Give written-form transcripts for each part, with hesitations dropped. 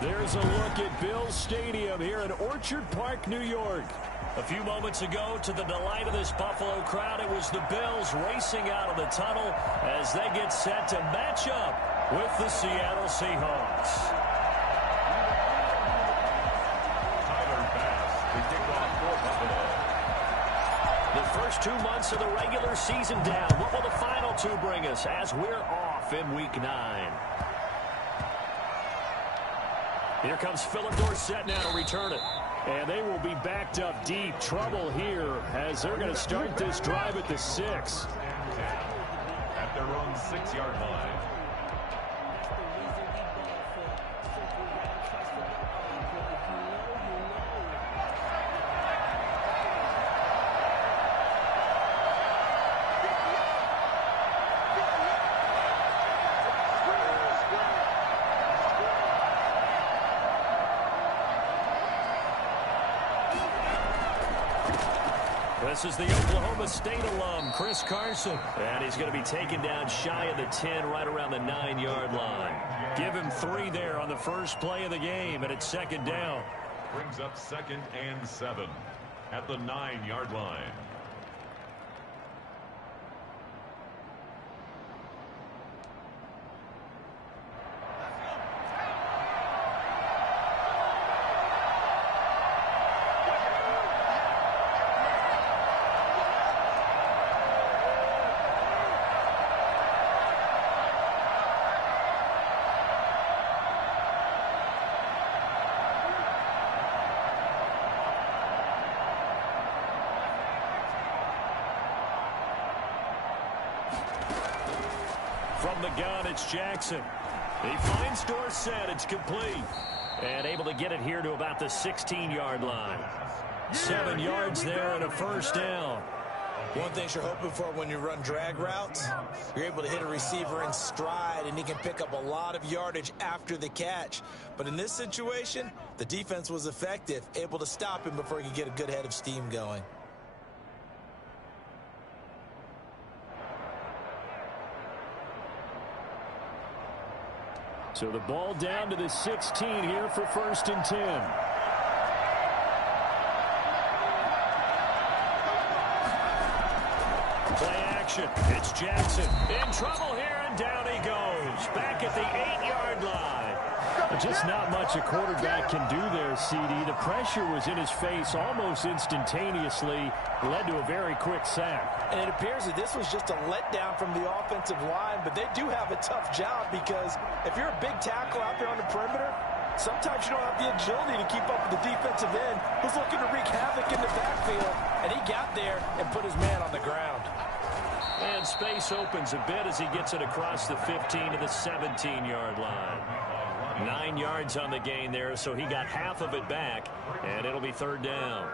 There's a look at Bills Stadium here in Orchard Park, New York. A few moments ago, to the delight of this Buffalo crowd, it was the Bills racing out of the tunnel as they get set to match up with the Seattle Seahawks. The first 2 months of the regular season down. What will the final two bring us as we're off in Week 9? Here comes Philip Dorsett now to return it. And they will be backed up deep. Trouble here as they're going to start this drive at the 6. At their own 6-yard line. This is the Oklahoma State alum, Chris Carson. And he's going to be taken down shy of the 10, right around the 9-yard line. Give him 3 there on the first play of the game, and it's second down. Brings up 2nd and 7 at the 9-yard line. From the gun, it's Jackson. He finds Dorsett. It's complete. And able to get it here to about the 16-yard line. 7 yards there and a first down. One thing you're hoping for when you run drag routes, you're able to hit a receiver in stride, and he can pick up a lot of yardage after the catch. But in this situation, the defense was effective, able to stop him before he could get a good head of steam going. So the ball down to the 16 here for 1st and 10. Play action. It's Jackson. In trouble here, and down he goes. Back at the 8-yard line. Just not much a quarterback can do there, CD. The pressure was in his face almost instantaneously. Led to a very quick sack. And it appears that this was just a letdown from the offensive line, but they do have a tough job because if you're a big tackle out there on the perimeter, sometimes you don't have the agility to keep up with the defensive end who's looking to wreak havoc in the backfield, and he got there and put his man on the ground. And space opens a bit as he gets it across the 15 to the 17-yard line. 9 yards on the gain there, so he got half of it back, and it'll be 3rd down.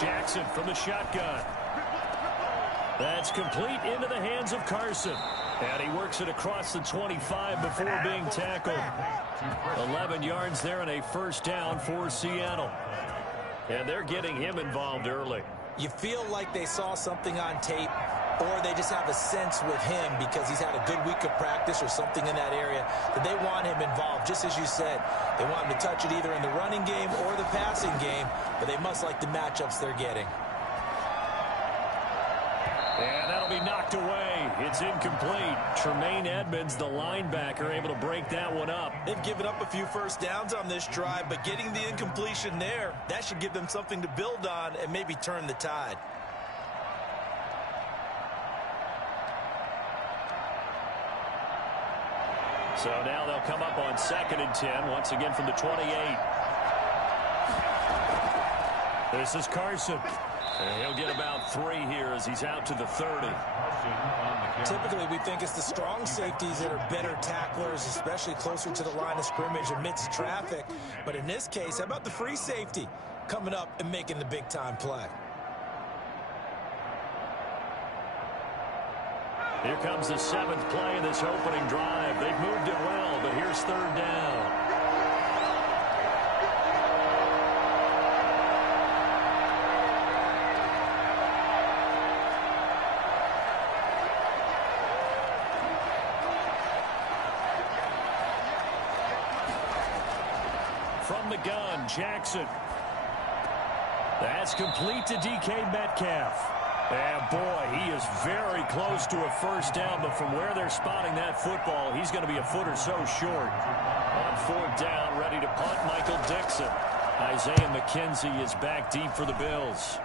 Jackson from the shotgun. That's complete into the hands of Carson. And he works it across the 25 before being tackled. 11 yards there and a first down for Seattle. And they're getting him involved early. You feel like they saw something on tape, or they just have a sense with him because he's had a good week of practice or something in that area that they want him involved. Just as you said, they want him to touch it either in the running game or the passing game, but they must like the matchups they're getting. And that'll be knocked away. It's incomplete. Tremaine Edmonds, the linebacker, able to break that one up. They've given up a few first downs on this drive, but getting the incompletion there, that should give them something to build on and maybe turn the tide. So now they'll come up on 2nd and 10, once again from the 28. This is Carson. And he'll get about 3 here as he's out to the 30. Typically, we think it's the strong safeties that are better tacklers, especially closer to the line of scrimmage amidst traffic. But in this case, how about the free safety? coming up and making the big-time play. Here comes the 7th play in this opening drive. They've moved it well, but here's 3rd down. From the gun, Jackson. That's complete to DK Metcalf. And boy, he is very close to a first down, but from where they're spotting that football, he's going to be a foot or so short. On 4th down, ready to punt, Michael Dixon. Isaiah McKenzie is back deep for the Bills.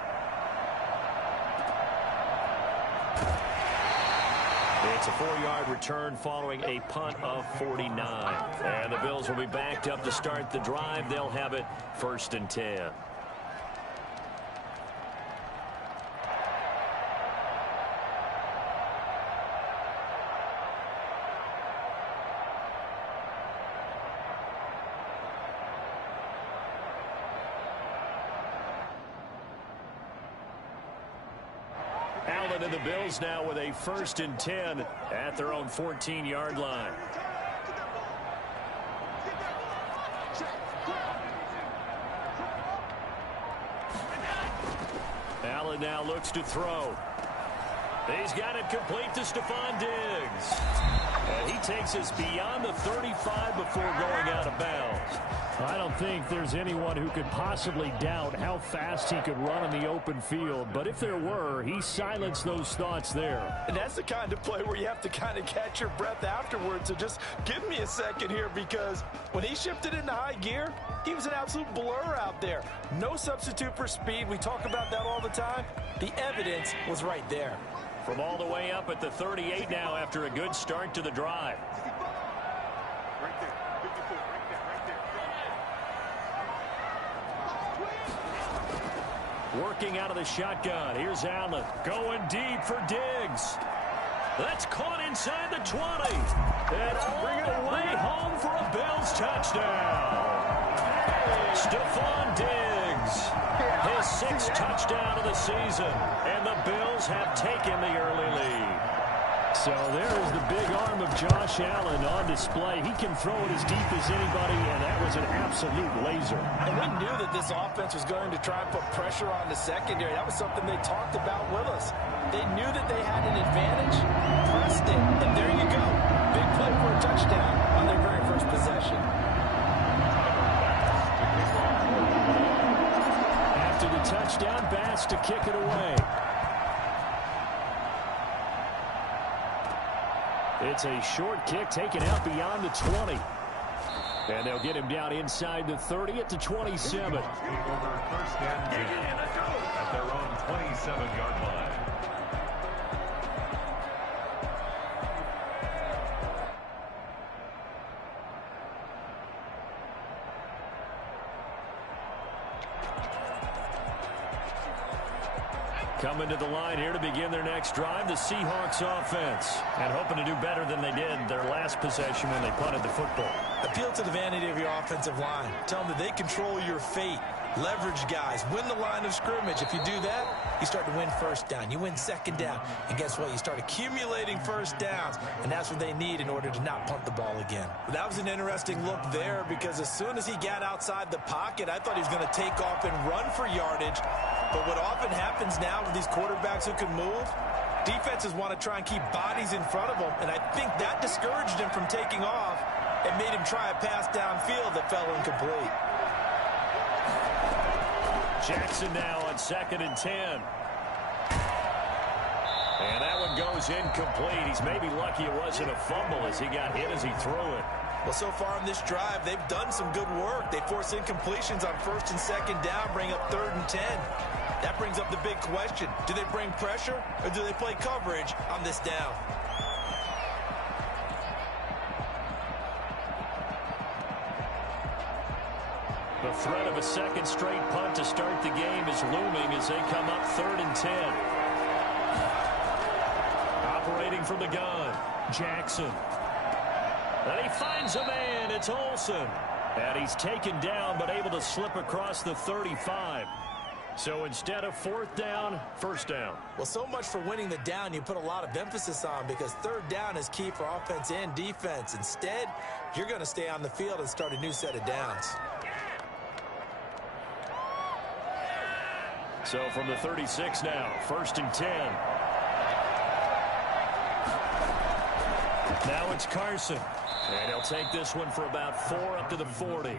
It's a 4-yard return following a punt of 49. And the Bills will be backed up to start the drive. They'll have it 1st and 10. Allen and the Bills now with a 1st and 10 at their own 14-yard line. Allen now looks to throw. He's got it complete to Stephon Diggs. And he takes us beyond the 35 before going out of bounds. I don't think there's anyone who could possibly doubt how fast he could run on the open field. But if there were, he silenced those thoughts there. And that's the kind of play where you have to kind of catch your breath afterwards. So just give me a second here, because when he shifted into high gear, he was an absolute blur out there. No substitute for speed. We talk about that all the time. The evidence was right there. From all the way up at the 38 now after a good start to the drive. Right there. 54, right there. Working out of the shotgun. Here's Allen going deep for Diggs. That's caught inside the 20. And all the way home for a Bills touchdown. Stephon Diggs. His 6th touchdown of the season. And the Bills have taken the early lead. So there is the big arm of Josh Allen on display. He can throw it as deep as anybody, and that was an absolute laser. And we knew that this offense was going to try and put pressure on the secondary. That was something they talked about with us. They knew that they had an advantage, pressed it, and there you go. Big play for a touchdown on their very first possession. After the touchdown, Bass to kick it away. It's a short kick taken out beyond the 20. And they'll get him down inside the 30 at the 27. Over 1st and 10 at their own 27-yard line. Coming to the line here to begin their next drive, the Seahawks offense. And hoping to do better than they did their last possession when they punted the football. Appeal to the vanity of your offensive line. Tell them that they control your fate. Leverage guys. Win the line of scrimmage. If you do that, you start to win 1st down. You win 2nd down. And guess what? You start accumulating 1st downs. And that's what they need in order to not punt the ball again. That was an interesting look there, because as soon as he got outside the pocket, I thought he was going to take off and run for yardage. But what often happens now with these quarterbacks who can move, defenses want to try and keep bodies in front of them. And I think that discouraged him from taking off and made him try a pass downfield that fell incomplete. Jackson now on 2nd and 10. And that one goes incomplete. He's maybe lucky it wasn't a fumble as he got hit as he threw it. Well, so far in this drive, they've done some good work. They force incompletions on 1st and 2nd down, bring up 3rd and 10. That brings up the big question. Do they bring pressure, or do they play coverage on this down? The threat of a 2nd straight punt to start the game is looming as they come up 3rd and 10. Operating from the gun, Jackson. And he finds a man. It's Olsen. And he's taken down, but able to slip across the 35. So instead of fourth down, first down. Well, so much for winning the down you put a lot of emphasis on, because third down is key for offense and defense. Instead, you're going to stay on the field and start a new set of downs. So from the 36 now, first and 10. Now it's Carson. And he'll take this one for about 4 up to the 40.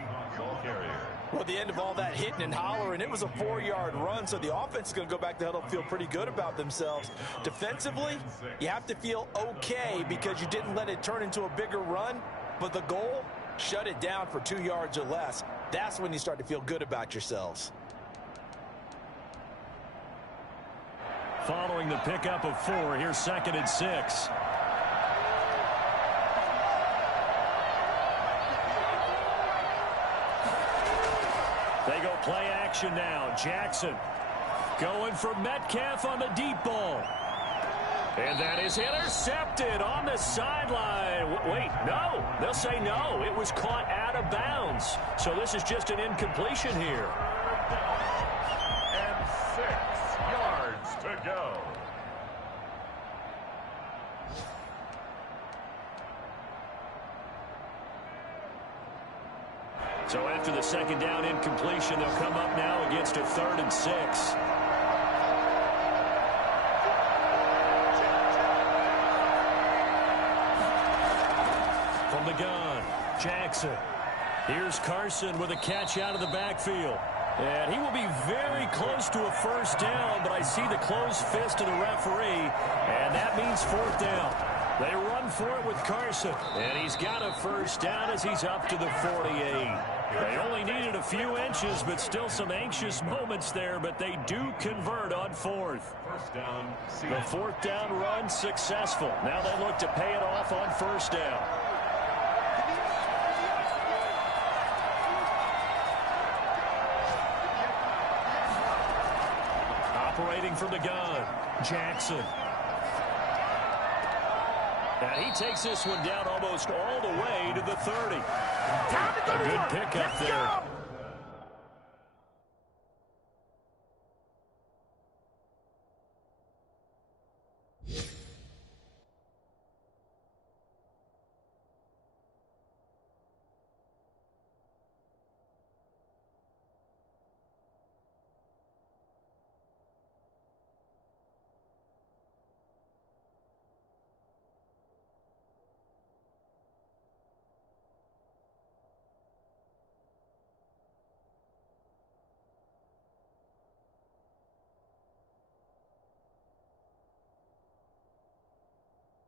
Well, at the end of all that hitting and hollering, it was a 4-yard run, so the offense is going to go back to huddle and feel pretty good about themselves. Defensively, you have to feel okay because you didn't let it turn into a bigger run, but the goal, shut it down for 2 yards or less. That's when you start to feel good about yourselves. Following the pickup of 4, here's second and 6. They go play action now. Jackson going for Metcalf on the deep ball. And that is intercepted on the sideline. Wait, no. They'll say no. It was caught out of bounds. So this is just an incompletion here. And 6 yards to go. So after the second down incompletion, they'll come up now against a 3rd and 6. From the gun, Jackson. Here's Carson with a catch out of the backfield. And he will be very close to a first down, but I see the closed fist of the referee, and that means 4th down. They run for it with Carson, and he's got a first down as he's up to the 48. They only needed a few inches, but still some anxious moments there, but they do convert on 4th. First down, The 4th down run successful. Now they look to pay it off on first down. Operating from the gun, Jackson. And he takes this one down almost all the way to the 30. A good pickup there.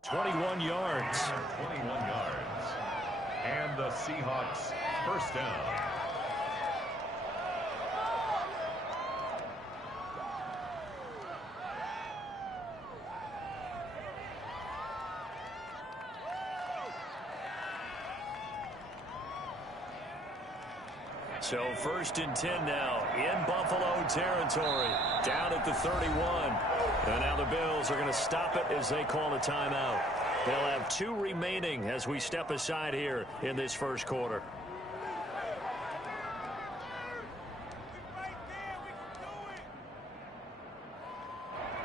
.21 yards. 21 yards. And the Seahawks first down. So first and 10 now in Buffalo territory, down at the 31. And now the Bills are going to stop it as they call a timeout. They'll have 2 remaining as we step aside here in this first quarter.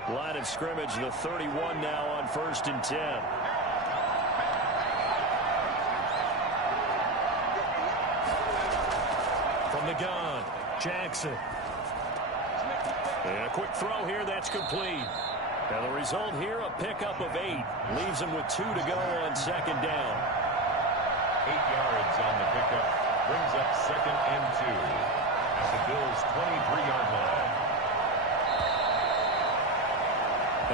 Line of scrimmage, the 31 now on first and 10. From the gun, Jackson. And a quick throw here, that's complete. And the result here, a pickup of 8. Leaves him with 2 to go on second down. 8 yards on the pickup. Brings up second and 2. At the Bills' 23-yard line.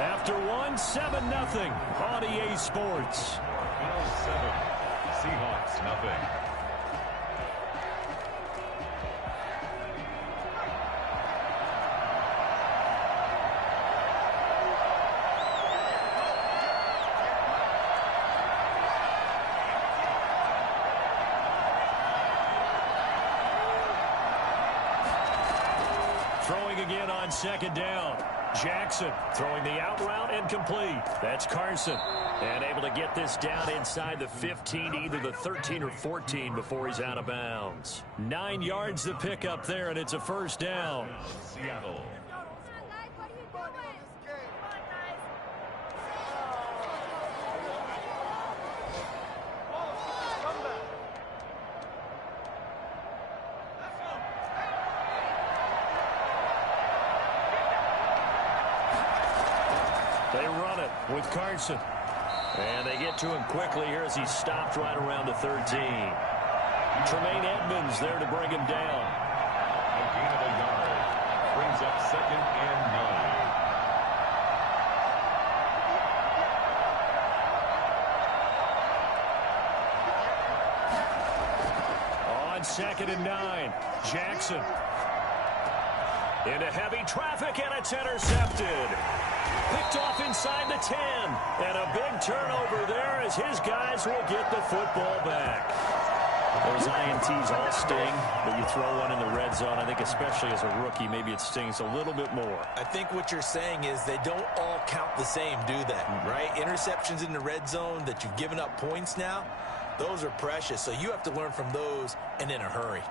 After 1, 7-0 on EA Sports. Bills 7, Seahawks nothing. throwing again on second down. Jackson throwing the out route and complete. That's Carson. And able to get this down inside the 15, either the 13 or 14 before he's out of bounds. 9 yards to pick up there, and it's a first down. Seattle. They run it with Carson. And they get to him quickly here as he's stopped right around the 13. Tremaine Edmonds there to bring him down. A gain of a yard. Brings up 2nd and 9. On 2nd and 9, Jackson. Into heavy traffic, and it's intercepted. Picked off inside the 10. And a big turnover there as his guys will get the football back. Those INTs all sting, but you throw one in the red zone, I think especially as a rookie, maybe it stings a little bit more. I think what you're saying is they don't all count the same, do they? Right? Interceptions in the red zone that you've given up points now, those are precious. So you have to learn from those and in a hurry.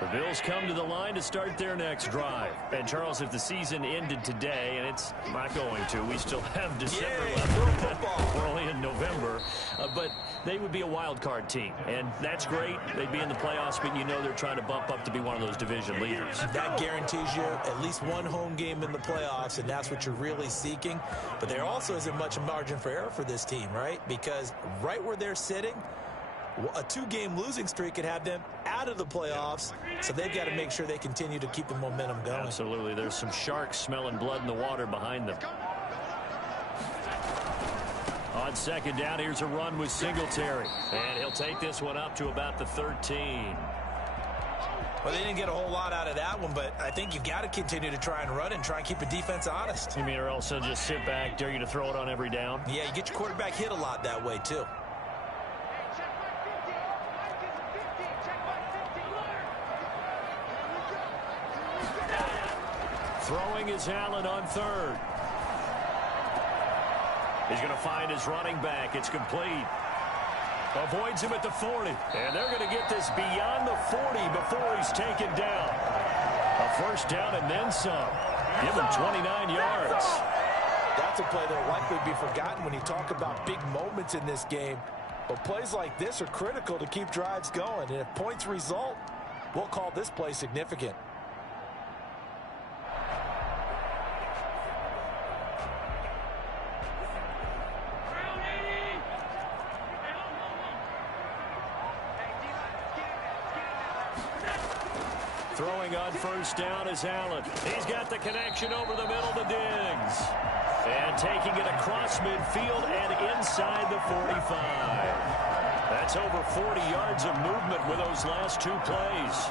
The Bills come to the line to start their next drive. And, Charles, if the season ended today, and it's not going to, we still have December left. We're only in November. But they would be a wild card team. And that's great. They'd be in the playoffs, but you know they're trying to bump up to be one of those division leaders. That guarantees you at least one home game in the playoffs, and that's what you're really seeking. But there also isn't much margin for error for this team, right? Because right where they're sitting, a 2-game losing streak could have them out of the playoffs, so they've got to make sure they continue to keep the momentum going. Absolutely. There's some sharks smelling blood in the water behind them. On second down, here's a run with Singletary. And he'll take this one up to about the 13. Well, they didn't get a whole lot out of that one, but I think you've got to continue to try and run and try and keep the defense honest. You mean, or else they'll just sit back, dare you to throw it on every down? Yeah, you get your quarterback hit a lot that way, too. Throwing is Allen on third. He's going to find his running back. It's complete. Avoids him at the 40. And they're going to get this beyond the 40 before he's taken down. A first down and then some. Give him 29 yards. That's a play that will likely be forgotten when you talk about big moments in this game. But plays like this are critical to keep drives going. And if points result, we'll call this play significant. Throwing on first down is Allen. He's got the connection over the middle to Diggs. And taking it across midfield and inside the 45. That's over 40 yards of movement with those last 2 plays.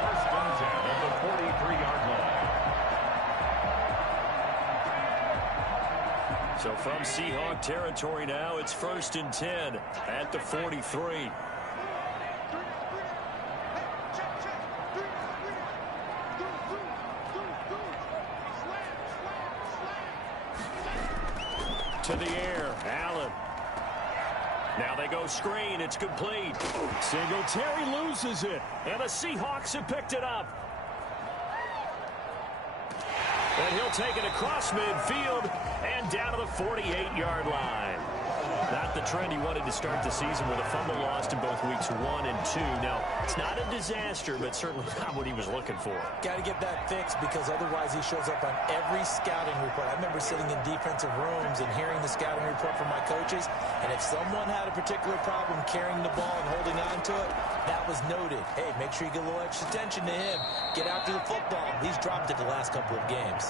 First and 10 at the 43-yard line. So from Seahawk territory now, it's 1st and 10 at the 43. To the air, Allen. Now they go screen. It's complete. Singletary loses it, and the Seahawks have picked it up. And he'll take it across midfield and down to the 48-yard line. Not the trend he wanted to start the season with a fumble lost in both weeks 1 and 2. Now, it's not a disaster, but certainly not what he was looking for. Got to get that fixed because otherwise he shows up on every scouting report. I remember sitting in defensive rooms and hearing the scouting report from my coaches, and if someone had a particular problem carrying the ball and holding on to it, that was noted. Hey, make sure you get a little extra attention to him. Get after the football. He's dropped it the last couple of games.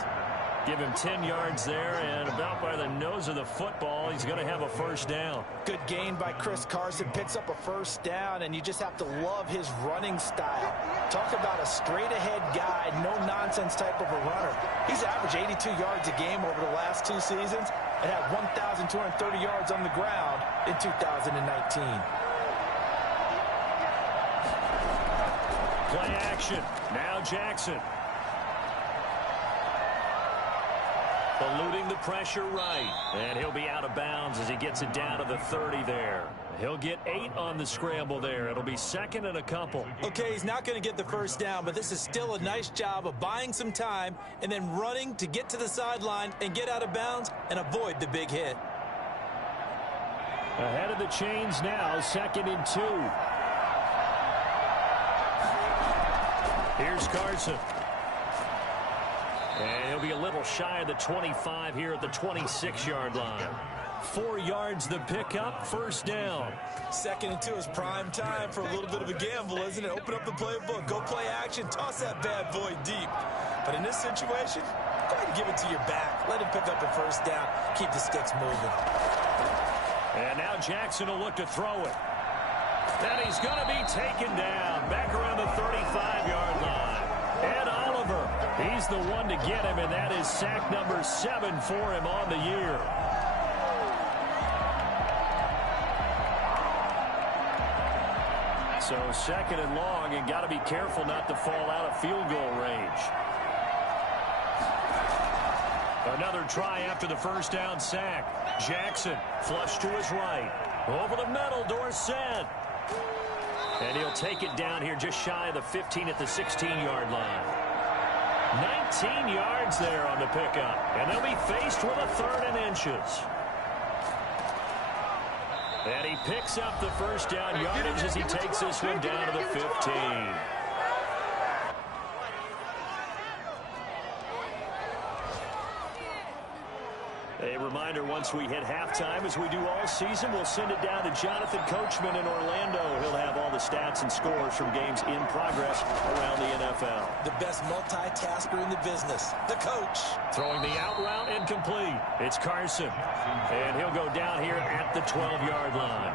Give him 10 yards there, and about by the nose of the football, he's going to have a first down. Good gain by Chris Carson. Picks up a first down, and you just have to love his running style. Talk about a straight-ahead guy, no-nonsense type of a runner. He's averaged 82 yards a game over the last 2 seasons and had 1,230 yards on the ground in 2019. Play action. Now Jackson. Eluding the pressure right. And he'll be out of bounds as he gets it down to the 30 there. He'll get 8 on the scramble there. It'll be second and a couple. Okay, he's not going to get the first down, but this is still a nice job of buying some time and then running to get to the sideline and get out of bounds and avoid the big hit. Ahead of the chains now, second and 2. Here's Carson. And he'll be a little shy of the 25 here at the 26-yard line. 4 yards the pickup, first down. Second and 2 is prime time for a little bit of a gamble, isn't it? Open up the playbook, go play action, toss that bad boy deep. But in this situation, go ahead and give it to your back. Let him pick up a first down, keep the sticks moving. And now Jackson will look to throw it. And he's going to be taken down back around the 35-yard line. And Oliver, he's the one to get him, and that is sack number 7 for him on the year. So second and long, and got to be careful not to fall out of field goal range. Another try after the first down sack. Jackson flush to his right. Over the middle, Dorsett. And he'll take it down here just shy of the 15 at the 16-yard line. 19 yards there on the pickup. And they'll be faced with a third and inches. And he picks up the first down yardage as he takes this one down to the 15. A reminder, once we hit halftime, as we do all season, we'll send it down to Jonathan Coachman in Orlando. He'll have all the stats and scores from games in progress around the NFL. The best multitasker in the business, the coach. Throwing the out route and complete. It's Carson. And he'll go down here at the 12-yard line.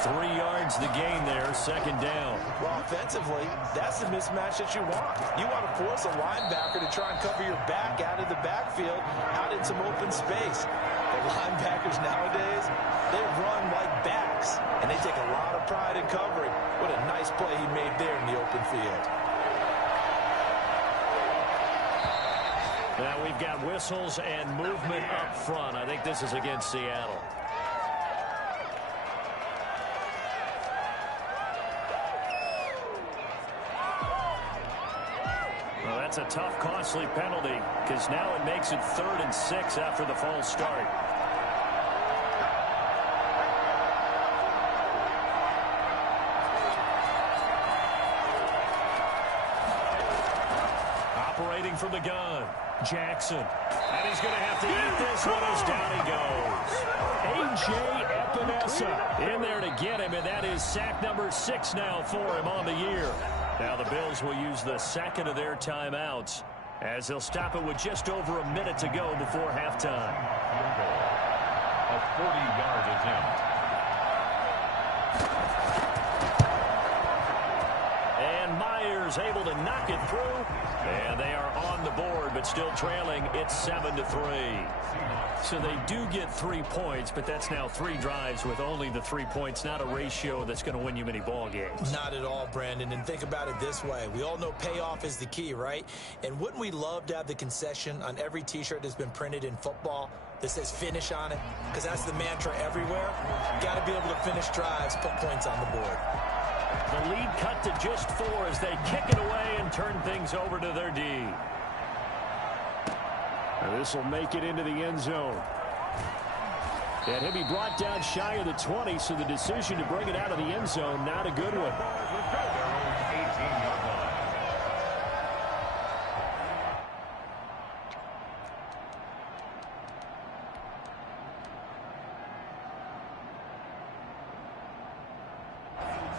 3 yards the gain there, second down. Well, offensively, that's the mismatch that you want. You want to force a linebacker to try and cover your back out of the backfield, out in some open space. The linebackers nowadays, they run like backs, and they take a lot of pride in covering. What a nice play he made there in the open field. Now we've got whistles and movement up front. I think this is against Seattle. That's a tough, costly penalty because now it makes it 3rd and 6 after the false start. Operating from the gun, Jackson. And he's going to have to eat this one as down he goes. A.J. Epinesa in there to get him, and that is sack number 6 now for him on the year. Now the Bills will use the second of their timeouts as they'll stop it with just over a minute to go before halftime. A 40-yard attempt. And Myers able to knock it through. And they are on the board, but still trailing. It's 7-3. So they do get 3 points, but that's now 3 drives with only the 3 points, not a ratio that's going to win you many ball games. Not at all, Brandon. And think about it this way. We all know payoff is the key, right? And wouldn't we love to have the concession on every T-shirt that's been printed in football that says finish on it? Because that's the mantra everywhere. Got to be able to finish drives, put points on the board. The lead cut to just 4 as they kick it away and turn things over to their D. This will make it into the end zone. And he'll be brought down shy of the 20, so the decision to bring it out of the end zone, not a good one.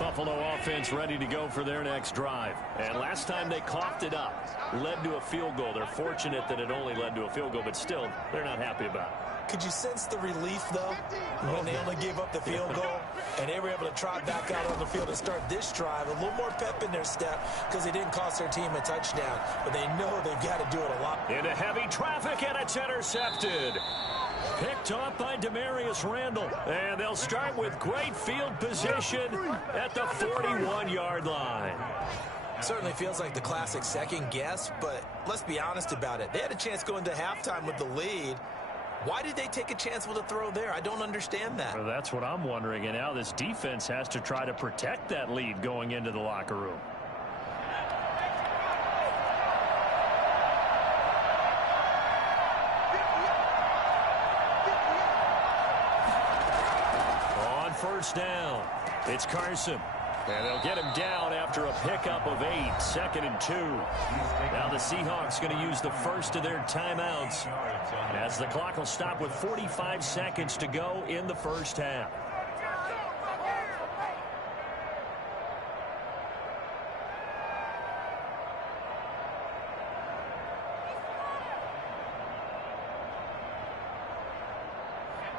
Buffalo offense ready to go for their next drive. And last time they coughed it up, led to a field goal. They're fortunate that it only led to a field goal, but still, they're not happy about it. Could you sense the relief, though, when they only gave up the field goal and they were able to trot back out on the field and start this drive? A little more pep in their step because they didn't cost their team a touchdown, but they know they've got to do it a lot. Into heavy traffic, and it's intercepted. Picked off by Demarius Randall. And they'll start with great field position at the 41-yard line. Certainly feels like the classic second guess, but let's be honest about it. They had a chance going to halftime with the lead. Why did they take a chance with a throw there? I don't understand that. Well, that's what I'm wondering. And now this defense has to try to protect that lead going into the locker room. On first down, it's Carson. And they'll get him down after a pickup of 8, 2nd and 2. Now the Seahawks going to use the first of their timeouts as the clock will stop with 45 seconds to go in the first half.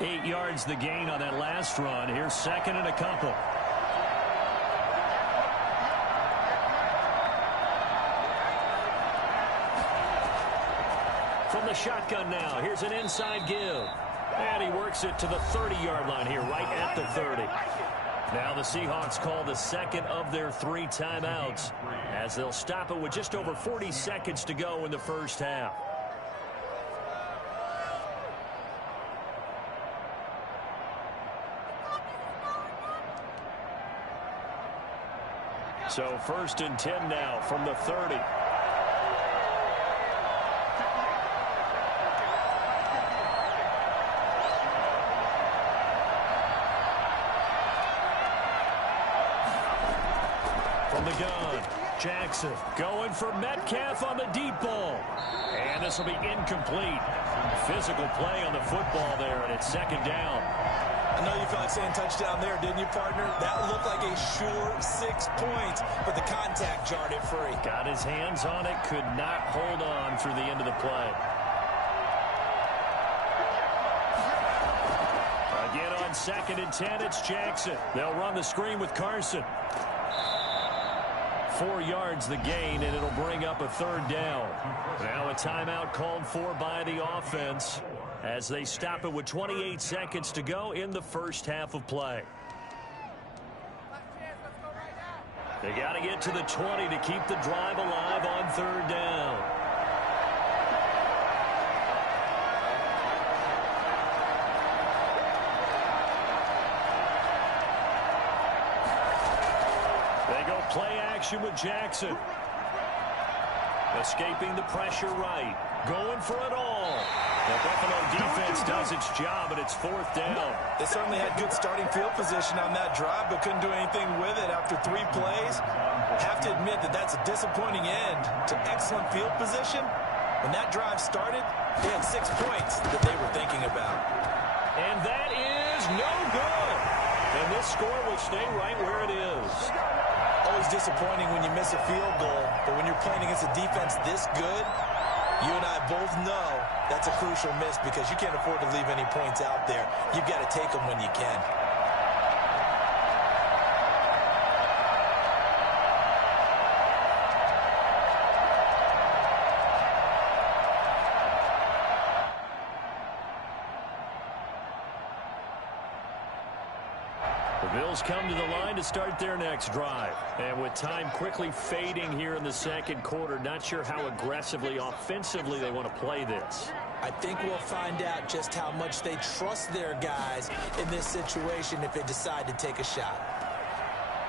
Eight yards the gain on that last run. Here's 2nd and a couple. From the shotgun now, here's an inside give. And he works it to the 30-yard line here, right at the 30. Now the Seahawks call the second of their 3 timeouts as they'll stop it with just over 40 seconds to go in the first half. So 1st and 10 now from the 30. From the gun, Jackson going for Metcalf on the deep ball. And this will be incomplete. Physical play on the football there, and it's 2nd down. I know you felt like saying touchdown there, didn't you, partner? That looked like a sure 6 points, but the contact jarred it free. Got his hands on it, could not hold on through the end of the play. Again on 2nd and 10, it's Jackson. They'll run the screen with Carson. 4 yards the gain, and it'll bring up a 3rd down. Now a timeout called for by the offense as they stop it with 28 seconds to go in the first half of play. They got to get to the 20 to keep the drive alive on 3rd down. They go play action with Jackson. Escaping the pressure right. Going for it all. The Buffalo defense does its job, and it's 4th down. They certainly had good starting field position on that drive, but couldn't do anything with it after 3 plays. Have to admit that that's a disappointing end to excellent field position. When that drive started, they had 6 points that they were thinking about. And that is no good. And this score will stay right where it is. Always disappointing when you miss a field goal, but when you're playing against a defense this good, you and I both know that's a crucial miss because you can't afford to leave any points out there. You've got to take them when you can. The Bills come to the line to start their next drive. And with time quickly fading here in the 2nd quarter, not sure how aggressively, offensively they want to play this. I think we'll find out just how much they trust their guys in this situation if they decide to take a shot.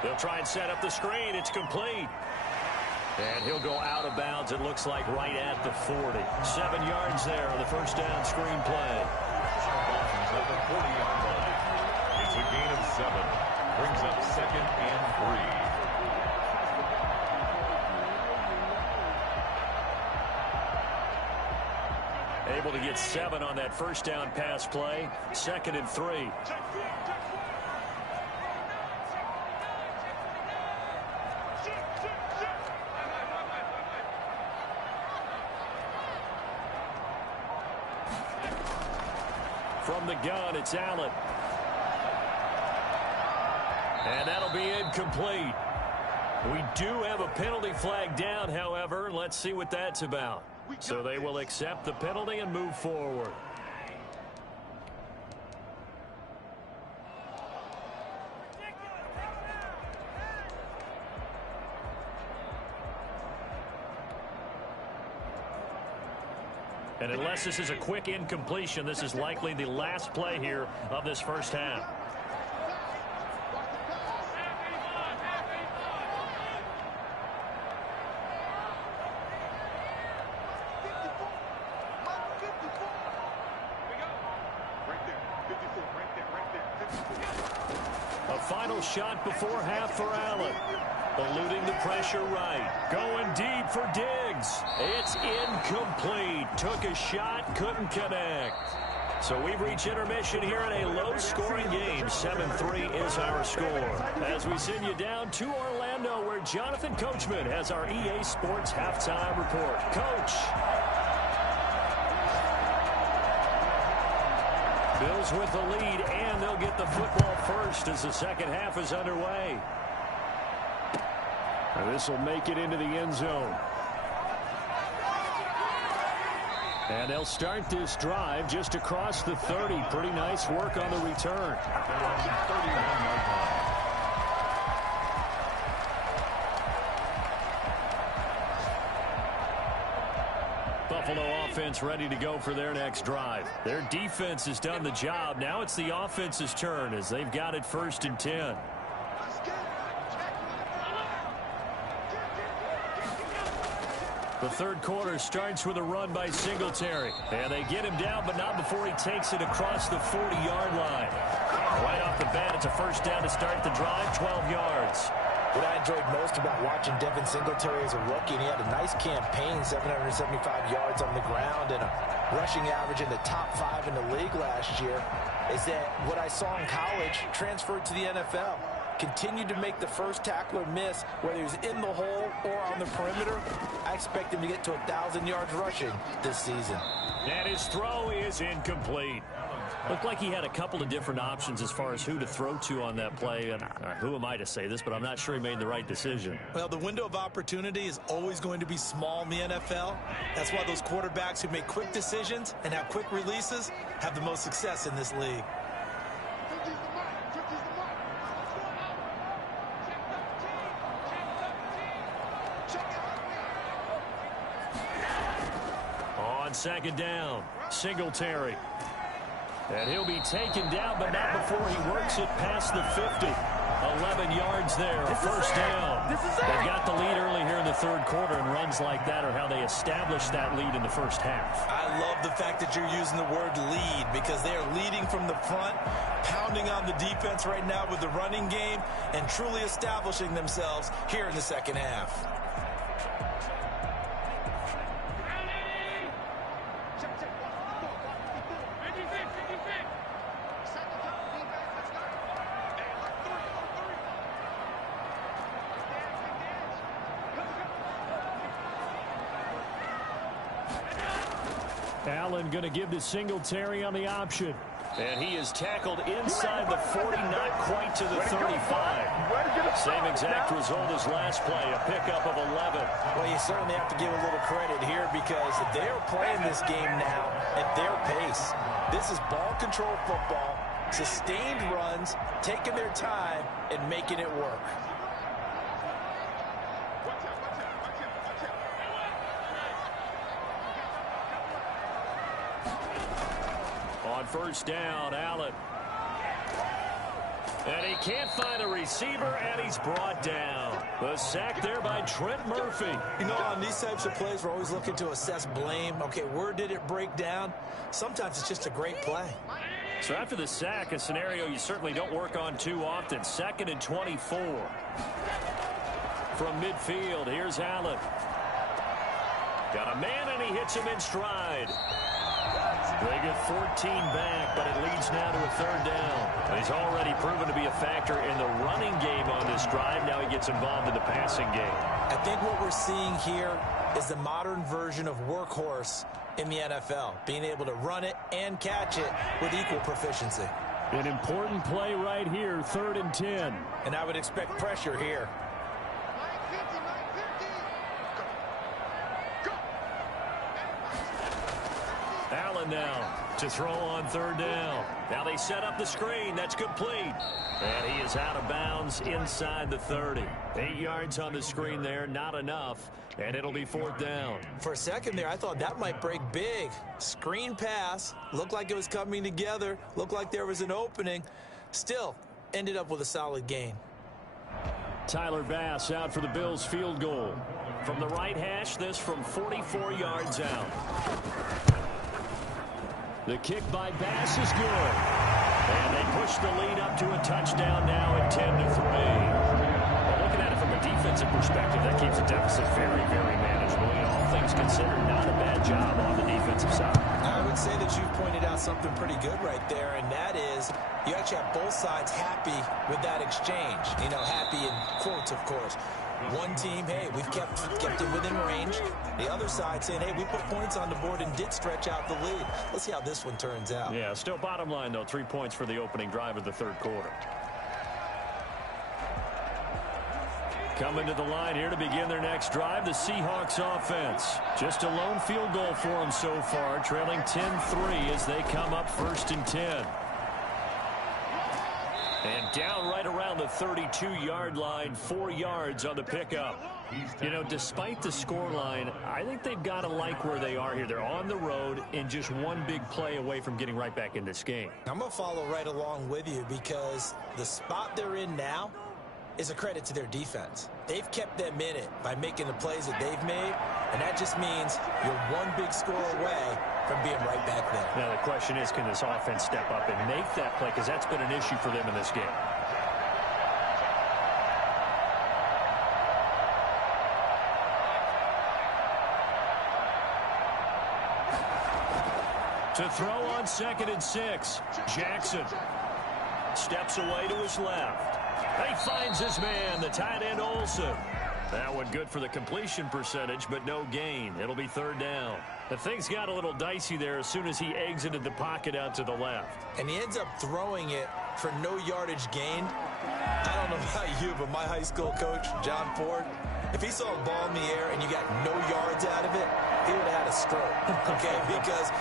They'll try and set up the screen. It's complete. And he'll go out of bounds, it looks like, right at the 40. 7 yards there on the first down screen play. At the 40-yard line. It's a gain of 7. Brings up 2nd and 3. Able to get 7 on that first down pass play. 2nd and 3. From the gun, it's Allen. And that'll be incomplete. We do have a penalty flag down, however. Let's see what that's about. So they will accept the penalty and move forward. And unless this is a quick incompletion, this is likely the last play here of this first half. A final shot before half for Allen. Eluding the pressure right. Going deep for Diggs. It's incomplete. Took a shot, couldn't connect. So we've reached intermission here in a low-scoring game. 7-3 is our score. As we send you down to Orlando, where Jonathan Coachman has our EA Sports halftime report. Coach. Bills with the lead, and they'll get the football first as the second half is underway. This will make it into the end zone. And they'll start this drive just across the 30. Pretty nice work on the return. Buffalo offense ready to go for their next drive. Their defense has done the job. Now it's the offense's turn as they've got it 1st and 10. The third quarter starts with a run by Singletary. And they get him down, but not before he takes it across the 40-yard line. Right off the bat, it's a first down to start the drive, 12 yards. What I enjoyed most about watching Devin Singletary as a rookie, and he had a nice campaign, 775 yards on the ground and a rushing average in the top 5 in the league last year, is that what I saw in college transferred to the NFL. Continued to make the first tackler miss, whether he's in the hole or on the perimeter. I expect him to get to 1,000 yards rushing this season. And his throw is incomplete. Looked like he had a couple of different options as far as who to throw to on that play. And who am I to say this, but I'm not sure he made the right decision. Well, the window of opportunity is always going to be small in the NFL. That's why those quarterbacks who make quick decisions and have quick releases have the most success in this league. On second down, Singletary. And he'll be taken down, but not before he works it past the 50. 11 yards there, a first down. They've got the lead early here in the third quarter, and runs like that are how they establish that lead in the first half. I love the fact that you're using the word lead, because they are leading from the front, pounding on the defense right now with the running game, and truly establishing themselves here in the second half. Allen going to give to Singletary on the option. And he is tackled inside the 40, not quite to the 35. Same exact result as last play, a pickup of 11. Well, you certainly have to give a little credit here, because they're playing this game now at their pace. This is ball control football, sustained runs, taking their time, and making it work. On first down, Allen. And he can't find a receiver, and he's brought down. The sack there by Trent Murphy. You know, on these types of plays, we're always looking to assess blame. Okay, where did it break down? Sometimes it's just a great play. So after the sack, a scenario you certainly don't work on too often. 2nd and 24. From midfield, here's Allen. Got a man, and he hits him in stride. They get 14 back, but it leads now to a third down. He's already proven to be a factor in the running game on this drive. Now he gets involved in the passing game. I think what we're seeing here is the modern version of workhorse in the NFL, being able to run it and catch it with equal proficiency. An important play right here, 3rd and 10. And I would expect pressure here. Allen now to throw on 3rd down. Now they set up the screen. That's complete. And he is out of bounds inside the 30. 8 yards on the screen there, not enough. And it'll be 4th down. For a second there, I thought that might break big. Screen pass. Looked like it was coming together. Looked like there was an opening. Still, ended up with a solid gain. Tyler Bass out for the Bills field goal. From the right hash, this from 44 yards out. The kick by Bass is good. And they push the lead up to a touchdown now at 10-3. Well, looking at it from a defensive perspective, that keeps the deficit very, very manageable. All things considered, not a bad job on the defensive side. I would say that you've pointed out something pretty good right there, and that is you actually have both sides happy with that exchange. You know, happy in quotes, of course. One team, hey, we've kept it within range. The other side saying, hey, we put points on the board and did stretch out the lead. Let's see how this one turns out. Yeah, still bottom line, though, 3 points for the opening drive of the 3rd quarter. Coming to the line here to begin their next drive, the Seahawks offense. Just a lone field goal for them so far, trailing 10-3 as they come up 1st and 10. And down right around the 32-yard line, 4 yards on the pickup. You know, despite the scoreline, I think they've got to like where they are here. They're on the road and just one big play away from getting right back in this game. I'm going to follow right along with you because the spot they're in now is a credit to their defense. They've kept them in it by making the plays that they've made, and that just means you're one big score away from being right back there. Now the question is, can this offense step up and make that play? Because that's been an issue for them in this game. To throw on 2nd and 6, Jackson steps away to his left. He finds his man, the tight end Olsen. That one good for the completion percentage, but no gain. It'll be 3rd down. The things got a little dicey there as soon as he exited the pocket out to the left. And he ends up throwing it for no yardage gain. I don't know about you, but my high school coach, John Ford, if he saw a ball in the air and you got no yards out of it, he would have had a stroke, okay? Because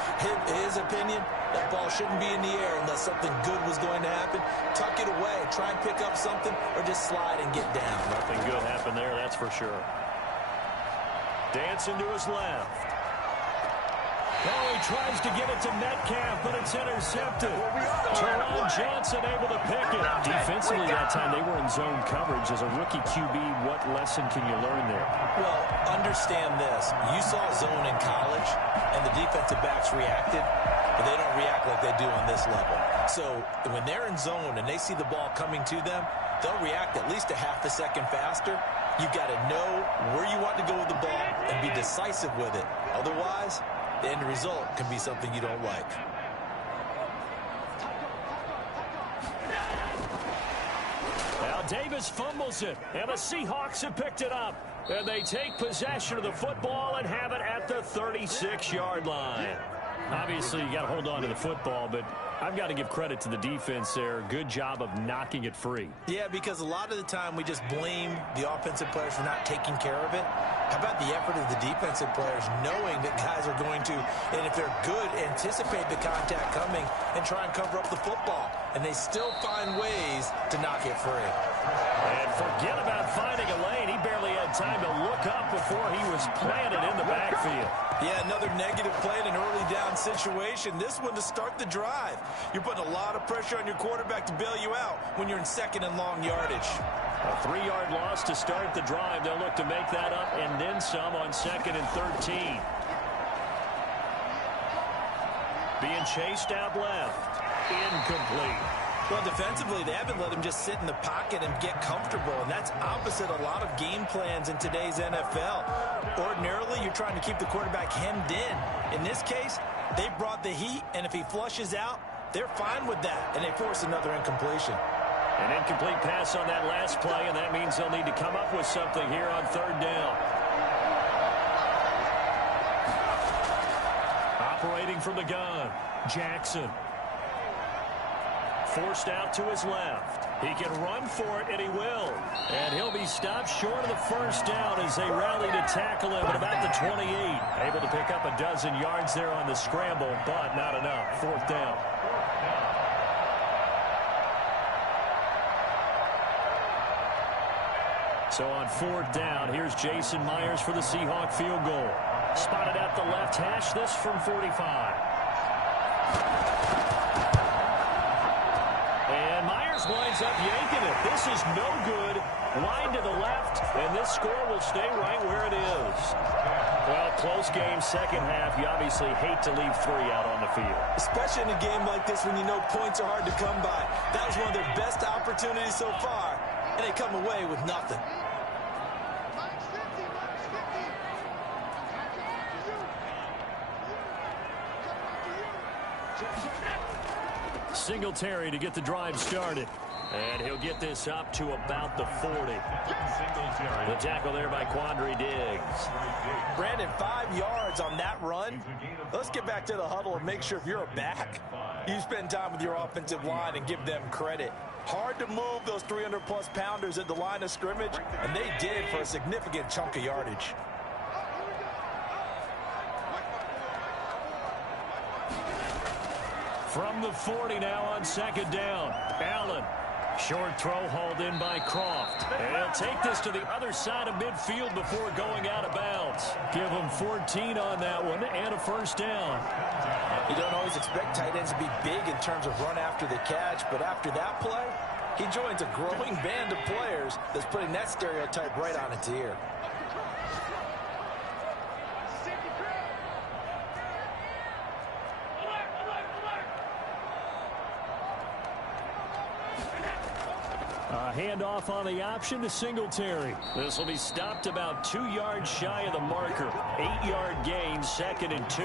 his opinion, that ball shouldn't be in the air unless something good was going to happen. Tuck it away, try and pick up something, or just slide and get down. Nothing good happened there, that's for sure. Dancing to his left. Oh, he tries to get it to Metcalf, but it's intercepted. Teron Johnson able to pick it. Defensively that time, they were in zone coverage. As a rookie QB, what lesson can you learn there? Well, understand this. You saw zone in college, and the defensive backs reacted, but they don't react like they do on this level. So when they're in zone and they see the ball coming to them, they'll react at least a half a second faster. You've got to know where you want to go with the ball and be decisive with it. Otherwise, the end result can be something you don't like. Now Davis fumbles it, and the Seahawks have picked it up. And they take possession of the football and have it at the 36-yard line. Obviously, you got to hold on to the football, but I've got to give credit to the defense there. Good job of knocking it free. Yeah, because a lot of the time we just blame the offensive players for not taking care of it. How about the effort of the defensive players knowing that guys are going to, and if they're good, anticipate the contact coming and try and cover up the football. And they still find ways to knock it free. And forget about finding a lane. He barely had time to look up before he was planted in the backfield. Yeah, another negative play in an early down situation. This one to start the drive. You're putting a lot of pressure on your quarterback to bail you out when you're in 2nd and long yardage. A 3-yard loss to start the drive. They'll look to make that up and then some on 2nd and 13. Being chased out left. Incomplete. Well, defensively, they haven't let him just sit in the pocket and get comfortable, and that's opposite a lot of game plans in today's NFL. Ordinarily, you're trying to keep the quarterback hemmed in. In this case, they brought the heat, and if he flushes out, they're fine with that, and they force another incompletion. An incomplete pass on that last play, and that means they'll need to come up with something here on 3rd down. Operating from the gun, Jackson. Forced out to his left. He can run for it, and he will. And he'll be stopped short of the first down as they rally to tackle him at about the 28. Able to pick up a dozen yards there on the scramble, but not enough. Fourth down. So on fourth down, here's Jason Myers for the Seahawk field goal. Spotted at the left hash, this from 45. And Myers winds up yanking it. This is no good. Line to the left, and this score will stay right where it is. Well, close game, second half. You obviously hate to leave three out on the field. Especially in a game like this when you know points are hard to come by. That was one of their best opportunities so far, and they come away with nothing. Singletary to get the drive started. And he'll get this up to about the 40. The tackle there by Quandre Diggs. Brandon, 5 yards on that run. Let's get back to the huddle and make sure if you're a back, you spend time with your offensive line and give them credit. Hard to move those 300-plus pounders at the line of scrimmage, and they did for a significant chunk of yardage. From the 40 now on second down. Allen. Short throw hauled in by Croft. And he'll take this to the other side of midfield before going out of bounds. Give him 14 on that one and a first down. You don't always expect tight ends to be big in terms of run after the catch, but after that play, he joins a growing band of players that's putting that stereotype right on its ear. Handoff on the option to Singletary. This will be stopped about 2 yards shy of the marker. 8-yard gain, second and 2.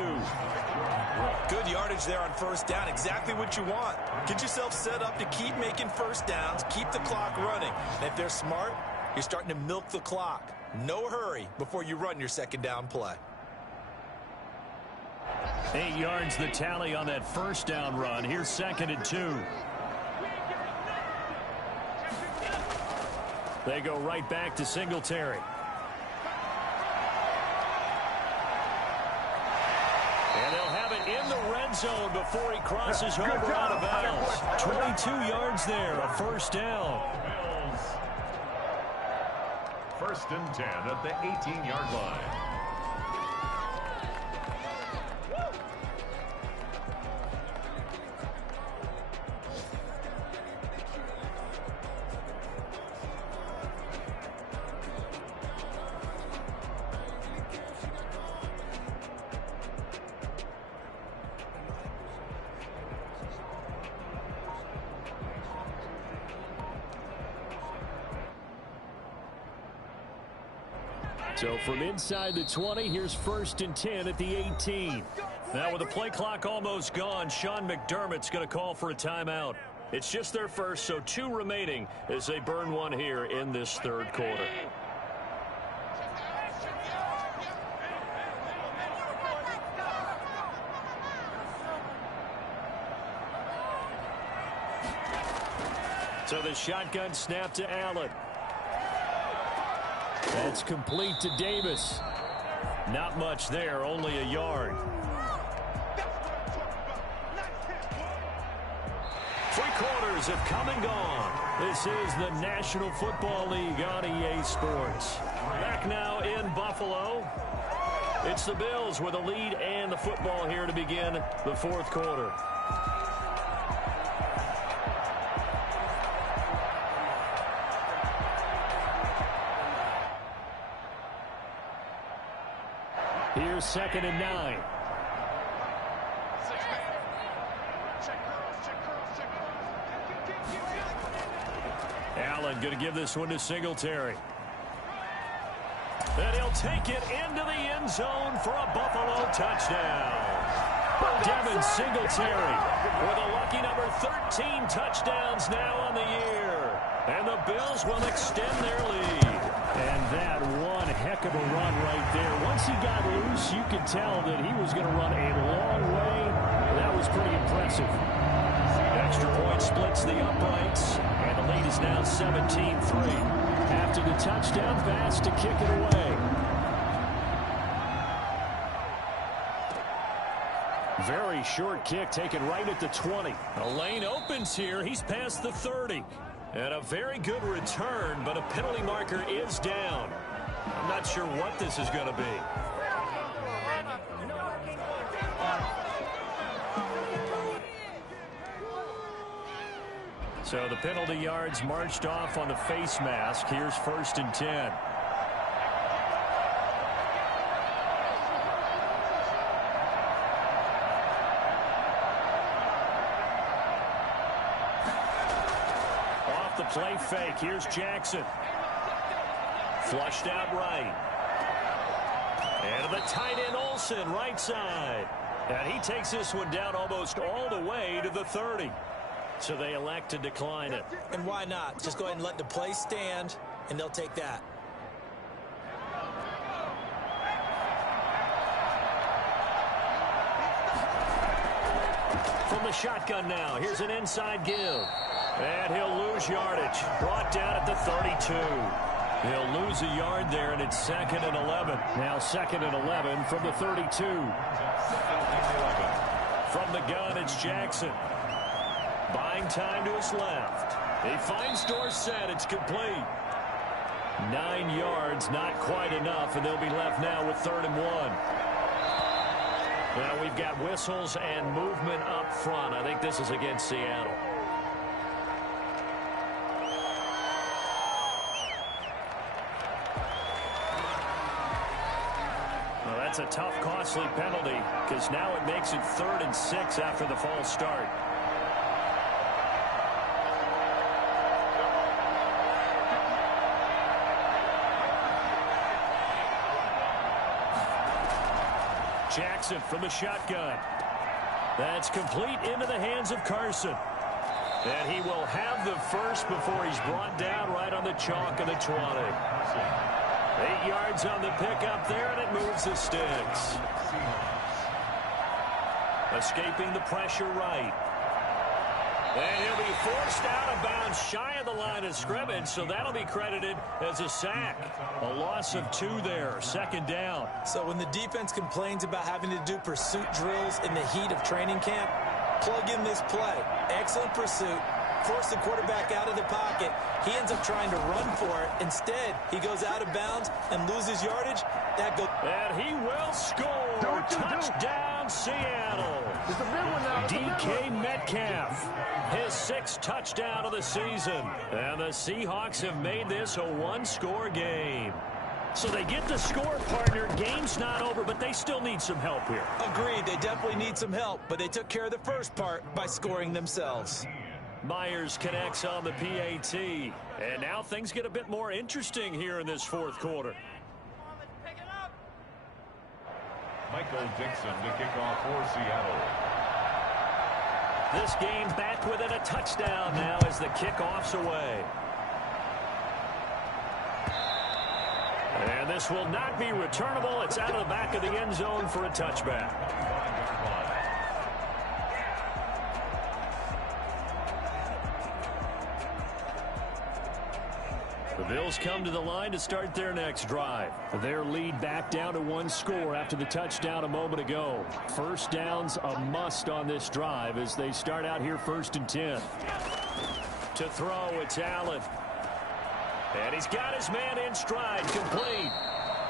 Good yardage there on first down. Exactly what you want. Get yourself set up to keep making first downs, keep the clock running. And if they're smart, you're starting to milk the clock. No hurry before you run your second down play. 8 yards the tally on that first down run. Here's second and 2. They go right back to Singletary. And they'll have it in the red zone before he crosses over out of bounds. 22 yards there, a first down. First and 10 at the 18-yard line. So from inside the 20, here's first and 10 at the 18. Now with the play clock almost gone, Sean McDermott's going to call for a timeout. It's just their first, so 2 remaining as they burn one here in this third quarter. So the shotgun snap to Allen. That's complete to Davis. Not much there, only a yard. Three quarters have come and gone. This is the National Football League on EA Sports. Back now in Buffalo. It's the Bills with a lead and the football here to begin the fourth quarter. Here's second and 9. Allen going to give this one to Singletary. And he'll take it into the end zone for a Buffalo touchdown. Devin Singletary with a lucky number 13 touchdowns now on the year. And the Bills will extend their lead. And that one heck of a run right there. Once he got loose, you could tell that he was going to run a long way. That was pretty impressive. Extra point splits the uprights, and the lead is now 17-3. After the touchdown pass to kick it away. Very short kick taken right at the 20. A lane opens here. He's past the 30. And a very good return, but a penalty marker is down. I'm not sure what this is going to be. So the penalty yards marched off on the face mask. Here's 1st and 10. Off the play fake. Here's Jackson. Flushed out right. And the tight end Olsen, right side. And he takes this one down almost all the way to the 30. So they elect to decline it. And why not? Just go ahead and let the play stand, and they'll take that. From the shotgun now, here's an inside give. And he'll lose yardage. Brought down at the 32. He'll lose a yard there, and it's 2nd and 11. Now 2nd and 11 from the 32. From the gun, it's Jackson. Buying time to his left. He finds Dorsett. It's complete. 9 yards, not quite enough, and they'll be left now with 3rd and 1. Now we've got whistles and movement up front. I think this is against Seattle. Well, that's a tough, costly penalty because now it makes it 3rd and 6 after the false start. Jackson from the shotgun. That's complete into the hands of Carson. And he will have the first before he's brought down right on the chalk of the 20. 8 yards on the pickup there, and it moves the sticks. Escaping the pressure right. And he'll be forced out of bounds shy of the line of scrimmage, so that'll be credited as a sack. A loss of 2 there, 2nd down. So when the defense complains about having to do pursuit drills in the heat of training camp, plug in this play. Excellent pursuit. Force the quarterback out of the pocket. He ends up trying to run for it. Instead, he goes out of bounds and loses yardage. That goes. And he will score. Touchdown, Seattle. DK Metcalf. His 6th touchdown of the season. And the Seahawks have made this a 1-score game. So they get the score, partner. Game's not over, but they still need some help here. Agreed. They definitely need some help, but they took care of the first part by scoring themselves. Myers connects on the PAT. And now things get a bit more interesting here in this 4th quarter. Michael Dixon to kick off for Seattle. This game back within a touchdown now as the kickoff's away. And this will not be returnable. It's out of the back of the end zone for a touchback. The Bills come to the line to start their next drive. Their lead back down to 1 score after the touchdown a moment ago. First down's a must on this drive as they start out here 1st and 10. To throw, it's Allen. And he's got his man in stride, complete.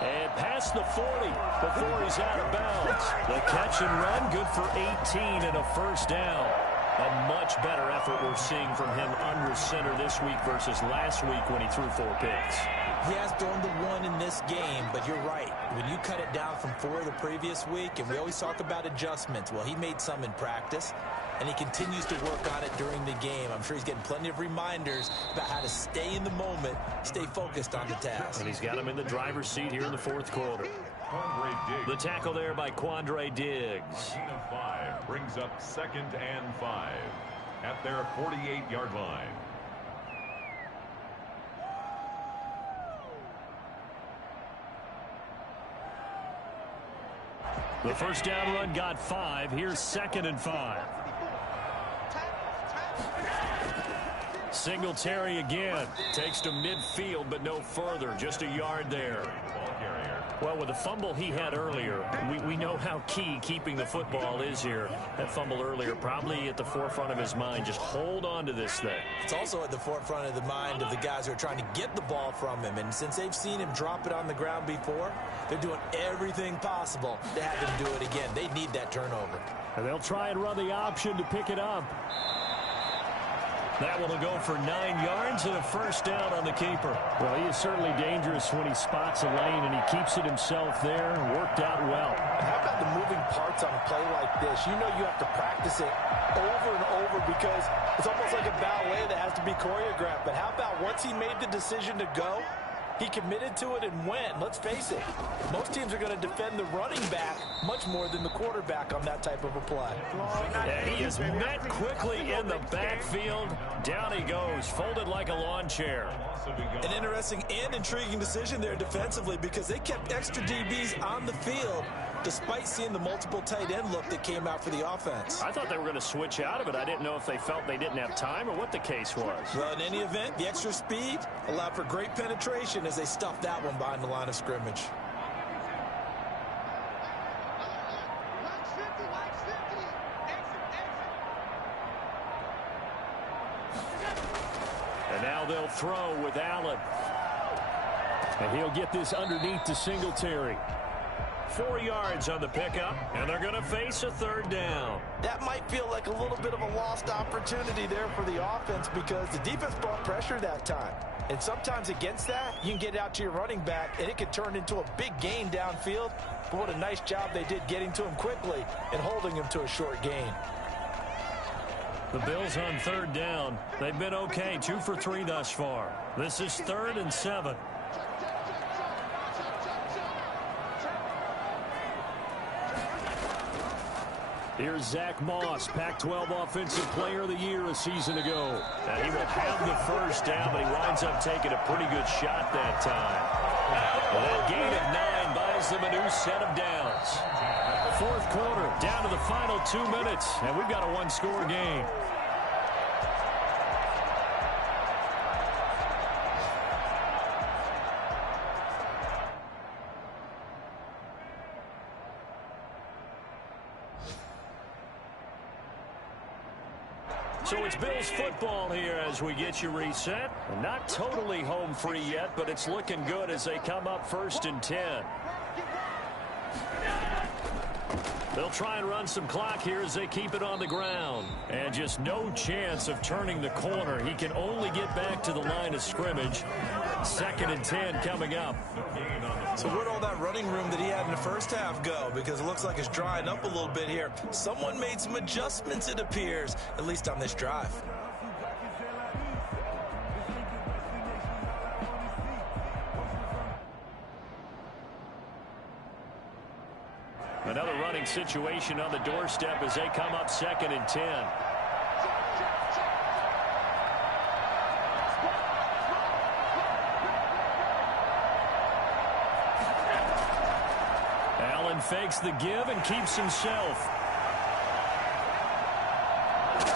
And past the 40 before he's out of bounds. The catch and run, good for 18 and a 1st down. A much better effort we're seeing from him under center this week versus last week when he threw 4 picks. He has thrown the 1 in this game, but you're right. When you cut it down from 4 the previous week, and we always talk about adjustments, well, he made some in practice, and he continues to work on it during the game. I'm sure he's getting plenty of reminders about how to stay in the moment, stay focused on the task. And he's got him in the driver's seat here in the 4th quarter. The tackle there by Quandre Diggs. 5 brings up 2nd and 5 at their 48-yard line. The first down run got 5. Here's 2nd and 5. Singletary again. Takes to midfield, but no further. Just a yard there. Well, with the fumble he had earlier, we know how key keeping the football is here. That fumble earlier probably at the forefront of his mind. Just hold on to this thing. It's also at the forefront of the mind of the guys who are trying to get the ball from him. And since they've seen him drop it on the ground before, they're doing everything possible to have him do it again. They need that turnover. And they'll try and run the option to pick it up. That one will go for 9 yards and a first down on the keeper. Well, he is certainly dangerous when he spots a lane, and he keeps it himself there. Worked out well. How about the moving parts on a play like this? You know you have to practice it over and over because it's almost like a ballet that has to be choreographed. But how about once he made the decision to go, he committed to it and went. Let's face it, most teams are going to defend the running back much more than the quarterback on that type of a play. And he is met quickly in the backfield. Down he goes, folded like a lawn chair. An interesting and intriguing decision there defensively because they kept extra DBs on the field despite seeing the multiple tight end look that came out for the offense. I thought they were going to switch out of it. I didn't know if they felt they didn't have time or what the case was. Well, in any event, the extra speed allowed for great penetration as they stuffed that one behind the line of scrimmage. And now they'll throw with Allen. And he'll get this underneath to Singletary. 4 yards on the pickup, and they're going to face a 3rd down. That might feel like a little bit of a lost opportunity there for the offense because the defense brought pressure that time. And sometimes against that, you can get out to your running back, and it can turn into a big gain downfield. But what a nice job they did getting to him quickly and holding him to a short gain. The Bills on 3rd down. They've been okay, 2 for 3 thus far. This is 3rd and 7. Here's Zach Moss, Pac-12 Offensive Player of the Year a season ago. And he will have the first down, but he winds up taking a pretty good shot that time. Well, that gain of 9 buys them a new set of downs. 4th quarter, down to the final 2 minutes, and we've got a 1-score game. So it's Bills football here as we get you reset. Not totally home free yet, but it's looking good as they come up 1st and 10. They'll try and run some clock here as they keep it on the ground. And just no chance of turning the corner. He can only get back to the line of scrimmage. 2nd and 10 coming up. So where'd all that running room that he had in the first half go? Because it looks like it's drying up a little bit here. Someone made some adjustments, it appears, at least on this drive. Another running situation on the doorstep as they come up 2nd and 10. Allen fakes the give and keeps himself.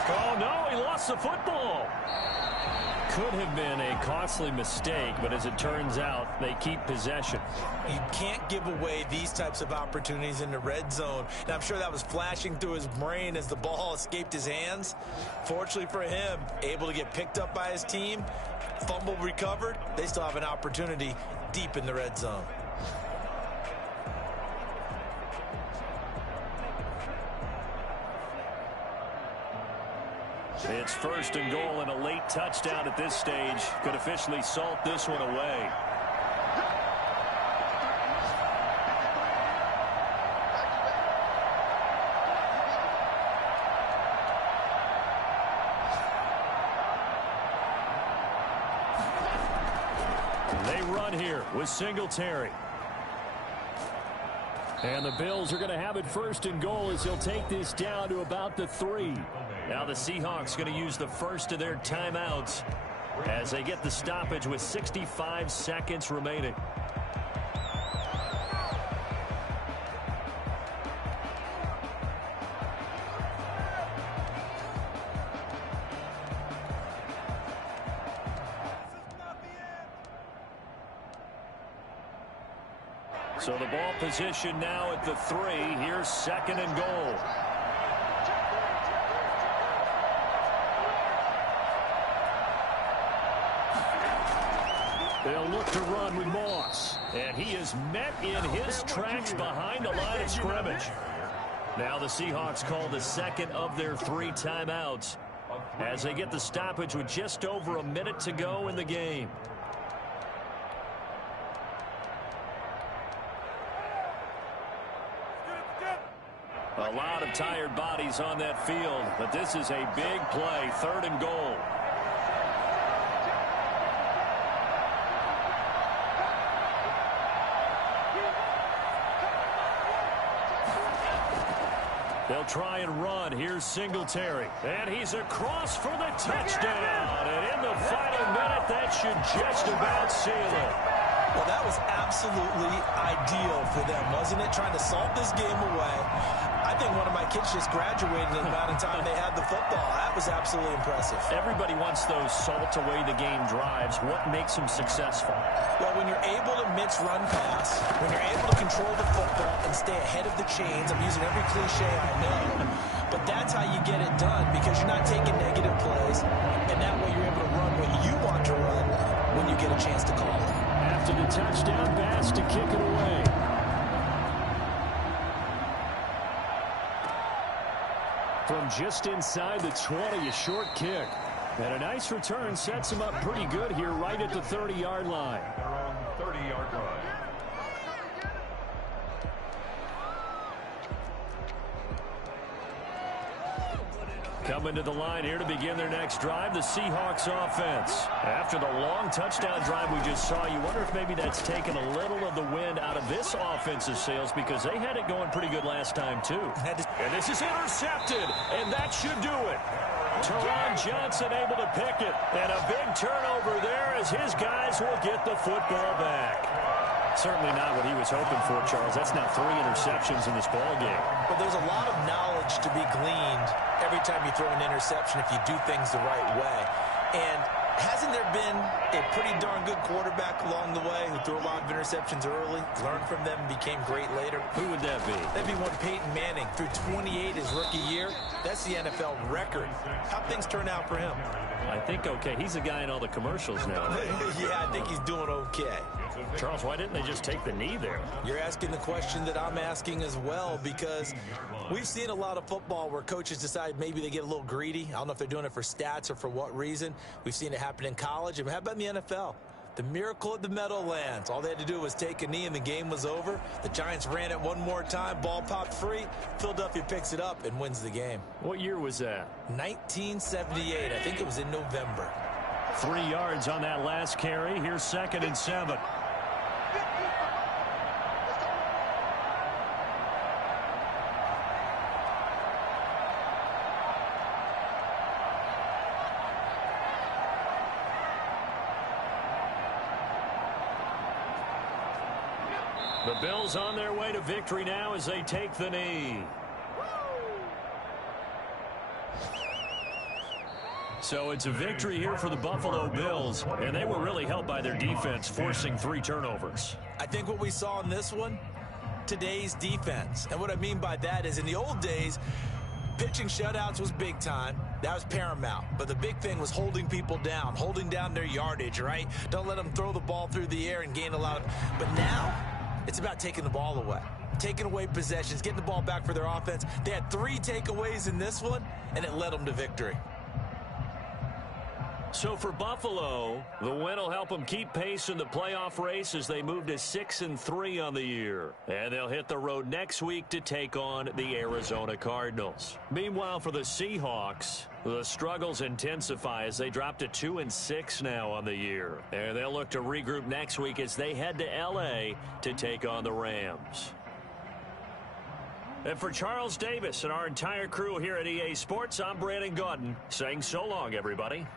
Oh, no, he lost the football. Could have been a costly mistake, but as it turns out, they keep possession. You can't give away these types of opportunities in the red zone. And I'm sure that was flashing through his brain as the ball escaped his hands. Fortunately for him, able to get picked up by his team, fumble recovered. They still have an opportunity deep in the red zone. It's 1st and goal and a late touchdown at this stage. Could officially salt this one away. They run here with Singletary. And the Bills are going to have it 1st and goal as they'll take this down to about the 3. Now the Seahawks going to use the first of their timeouts as they get the stoppage with 65 seconds remaining. So the ball position now at the 3. Here's 2nd and goal. They'll look to run with Moss. And he is met in his tracks behind the line of scrimmage. Now the Seahawks call the 2nd of their 3 timeouts as they get the stoppage with just over a minute to go in the game. A lot of tired bodies on that field, but this is a big play, 3rd and goal. They'll try and run. Here's Singletary. And he's across for the touchdown. And in the final minute, that should just about seal it. Well, that was absolutely ideal for them, wasn't it? Trying to salt this game away. I think one of my kids just graduated in the amount of time they had the football. That was absolutely impressive. Everybody wants those salt away the game drives. What makes them successful? Well, when you're able to mix run pass, when you're able to control the football and stay ahead of the chains, I'm using every cliche I know, but that's how you get it done because you're not taking negative plays, and that way you're able to run what you want to run when you get a chance to call it. After the touchdown pass to kick it away. From just inside the 20, a short kick. And a nice return sets him up pretty good here right at the 30-yard line. They're on 30-yard line. Coming to the line here to begin their next drive, the Seahawks offense. After the long touchdown drive we just saw, you wonder if maybe that's taken a little of the wind out of this offensive sails because they had it going pretty good last time too. And this is intercepted, and that should do it. Teron Johnson able to pick it, and a big turnover there as his guys will get the football back. Certainly not what he was hoping for, Charles. That's now 3 interceptions in this ball game. But there's a lot of knowledge to be gleaned every time you throw an interception if you do things the right way. And hasn't there been a pretty darn good quarterback along the way who threw a lot of interceptions early, learned from them, and became great later? Who would that be? That'd be one Peyton Manning. Threw 28 his rookie year. That's the NFL record. How'd things turn out for him? I think okay. He's the guy in all the commercials now. Yeah, I think he's doing okay. Charles, why didn't they just take the knee there? You're asking the question that I'm asking as well because we've seen a lot of football where coaches decide maybe they get a little greedy. I don't know if they're doing it for stats or for what reason. We've seen it happen in college. And how about in the NFL? The miracle at the Meadowlands. All they had to do was take a knee and the game was over. The Giants ran it one more time. Ball popped free. Philadelphia picks it up and wins the game. What year was that? 1978. I think it was in November. 3 yards on that last carry. Here's 2nd and 7. The Bills on their way to victory now as they take the knee. So it's a victory here for the Buffalo Bills, and they were really helped by their defense, forcing 3 turnovers. I think what we saw in this one, today's defense. And what I mean by that is in the old days, pitching shutouts was big time. That was paramount. But the big thing was holding people down, holding down their yardage, right? Don't let them throw the ball through the air and gain a lot of... But now, it's about taking the ball away. Taking away possessions, getting the ball back for their offense. They had 3 takeaways in this one, and it led them to victory. So for Buffalo, the win will help them keep pace in the playoff race as they move to 6-3 on the year. And they'll hit the road next week to take on the Arizona Cardinals. Meanwhile, for the Seahawks, the struggles intensify as they drop to 2-6 now on the year. And they'll look to regroup next week as they head to L.A. to take on the Rams. And for Charles Davis and our entire crew here at EA Sports, I'm Brandon Gaudin saying so long, everybody.